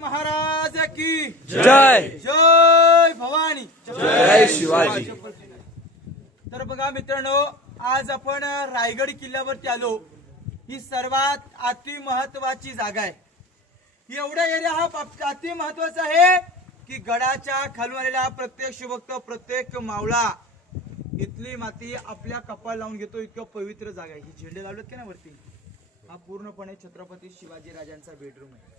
महाराज की जय जय भवानी जय शिवाजी. तर बघा मित्रांनो, आज आपण रायगड किल्ल्यावरती आलो. ही सर्वात अति महत्वाची जागा आहे. एवढा एरिया हा अति महत्वाचा आहे की गडाच्या खालून आलेला प्रत्येक शिवभक्त, प्रत्येक मावळा इथली माती आपल्या कपाळ लावून घेतो. इतकं पवित्र जागा आहे. ही झेंडे लावलेत की ना वरती, हा पूर्णपणे छत्रपती शिवाजी राजांचा बेडरूम आहे.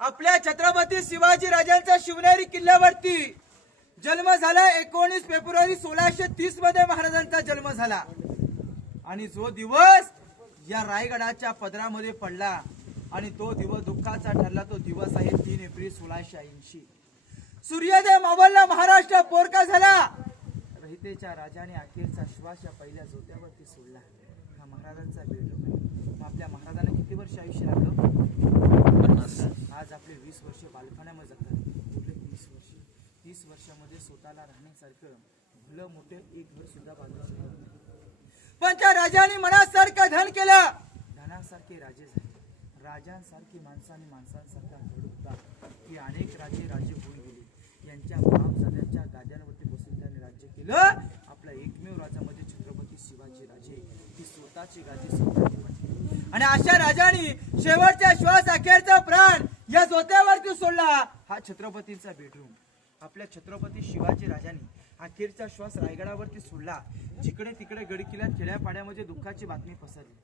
आपल्या छत्रपती शिवाजी राजांचा शिवनेरी किल्ल्यावरती जन्म झाला. 19 फेब्रुवारी 1630 मध्ये महाराजांचा जन्म झाला. आणि जो दिवस या रायगडाच्या पदरामध्ये पडला आणि तो दिवस दुःखाचा ठरला, तो दिवस आहे 3 एप्रिल 1680. सूर्योदय मावळला, महाराष्ट्र पोरका झाला. रहितेच्या राजाने अखेरचा श्वास या पहिल्या जोत्यावरती सोडला. हा महाराजांचा बेडरूम आहे. मग आपल्या महाराजांना किती वर्ष आयुष्य लागलं? आज आपले 20 वर्ष बालपणामध्ये जातात. पुढे 30 वर्ष, 30 वर्षामध्ये स्वतःला राहण्यासारखं भलं मोठे एक घर सुद्धा बांधू शकत नाही. पण त्या राजाने मनासारखं धन केलं. धनासारखे राजे झाले. राजांसारखी माणसाने माणसांसारखा धड होता की अनेक राजे होऊन गेले. यांच्या बापजाद्यांच्या गाद्यांवरती बसून त्याने राज्य केलं. आपला एकमेव राजा म्हणजे छत्रपती शिवाजी राजे. ही स्वतःची गादी स्वतःची म्हटली. आणि अशा राजाने शेवटच्या श्वास, अखेरचा प्राण या जोत्यावरती सोडला. हा छत्रपतींचा बेडरूम. आपल्या छत्रपती शिवाजी राजांनी अखेरचा श्वास रायगडावरती सोडला. जिकडे तिकडे गडकिल्ल्यात खेड्यापाड्यामध्ये दुःखाची बातमी पसरली.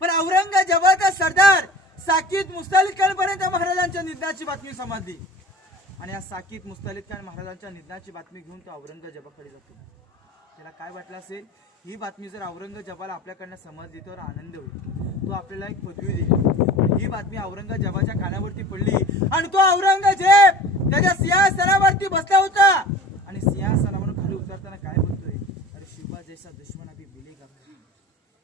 पण औरंगजेबाचा सरदार साकीत मुस्तलिक खान पर्यंत महाराजांच्या निधनाची बातमी समजली. आणि या साकीत मुस्तलिक खान महाराजांच्या निधनाची बातमी घेऊन तो औरंगजेबाकडे जातो. त्याला काय वाटलं असेल, ही बातमी जर औरंगजेबाला आपल्याकडनं समजली तर आनंद होईल, तो आपल्याला एक पदवी देईल. ही बातमी औरंगजेबाच्या कानावरती पडली आणि तो औरंगजेब त्याच्या सिंहासनावरती बसला होता. आणि सिंहासनावरून खाली उतरताना काय बोलतोय, अरे शिवा जैसा दुश्मन अभी मिलेगा.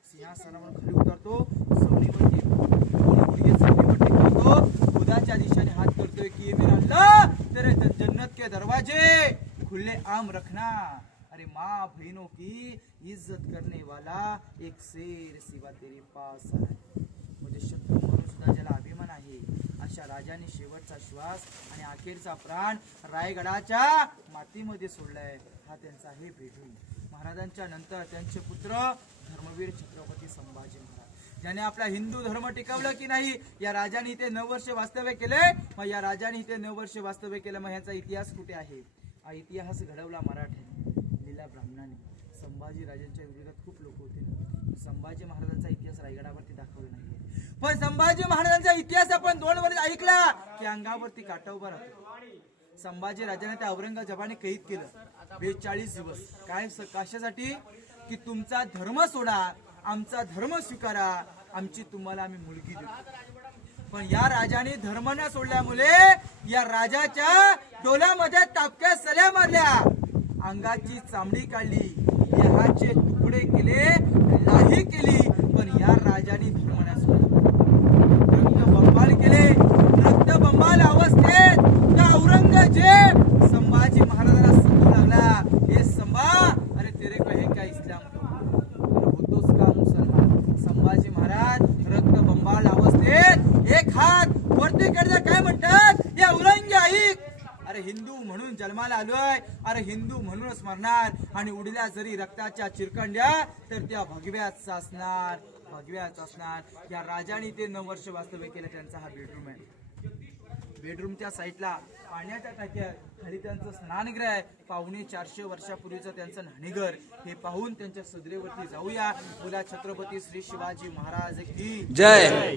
सिंहासनावरून खाली उतरतो, सवनीवरती खुदाच्या दिशेने हात करतोय की ये मेरा अल्लाह तेरे जन्नत के दरवाजे खुले आम रखना. अरे माँ बहनों की इज्जत करने वाला एक शेर सिवा तेरे पास है. म्हणजे शत्रू म्हणून सुद्धा ज्याला अभिमान आहे, अशा राजाने शेवटचा श्वास आणि अखेरचा प्राण रायगडाच्या मातीमध्ये सोडलाय. हा त्यांचा हे बेडरूम. महाराजांच्या नंतर त्यांचे पुत्र धर्मवीर छत्रपती संभाजी महाराज, ज्याने आपला हिंदू धर्म टिकवलं की नाही. या राजाने इथे 9 वर्ष वास्तव्य केले. मग या राजाने इथे 9 वर्ष वास्तव्य केलं. मग ह्याचा इतिहास कुठे आहे? हा इतिहास घडवला मराठ्याने, लिहिला ब्राह्मणाने. संभाजी राजांच्या विरोधात खूप लोक होते. संभाजी महाराजांचा इतिहास रायगडावरती दाखवला नाही. पण संभाजी महाराजांचा इतिहास आपण 2 वर्ष ऐकला की अंगावरती काटा उभा राहतो. संभाजी राजाने त्या औरंगजेबाने कैद केलं 42 दिवस. काय कशासाठी? की तुमचा धर्म सोडा, आमचा धर्म स्वीकारा, आमची तुम्हाला आम्ही मुलगी देतो. पण या राजाने धर्म न सोडल्यामुळे या राजाच्या डोल्यामध्ये टापक्या सल्या मारल्या, अंगाची चामडी काढली, देहाचे तुकडे केले, लाही केली. पण या राजाने धर्म न सोडला. रक्तबंबाळ केले. रक्तबंबाळ अवस्थेत त्या औरंगजेब संभाजी महाराजांना सांगू लागला, हे संभा, अरे तेरे कहे क्या इस्लाम होतोस का मुसलमान. संभाजी महाराज रक्तबंबाळ अवस्थेत एक हात वरती करता काय म्हणतात, या औरंग्या ऐक, अरे हिंदू म्हणून जन्माला आलोय, अरे हिंदू म्हणूनच मरणार. आणि उडल्या जरी रक्ताच्या चिरकंड्या तर त्या भगव्याच असणार, भगव्याच असणार. या राजाने ते 9 वर्ष वास्तव्य केलं. त्यांचा हा बेडरूम आहे. बेडरूमच्या साईडला पाण्याच्या टाक्या, खाली त्यांचं स्नानगृह आहे. 450 वर्षापूर्वीचं त्यांचं न्हाणीघर. हे पाहून त्यांच्या सदरेवरती जाऊया. बोला छत्रपती श्री शिवाजी महाराज की जय.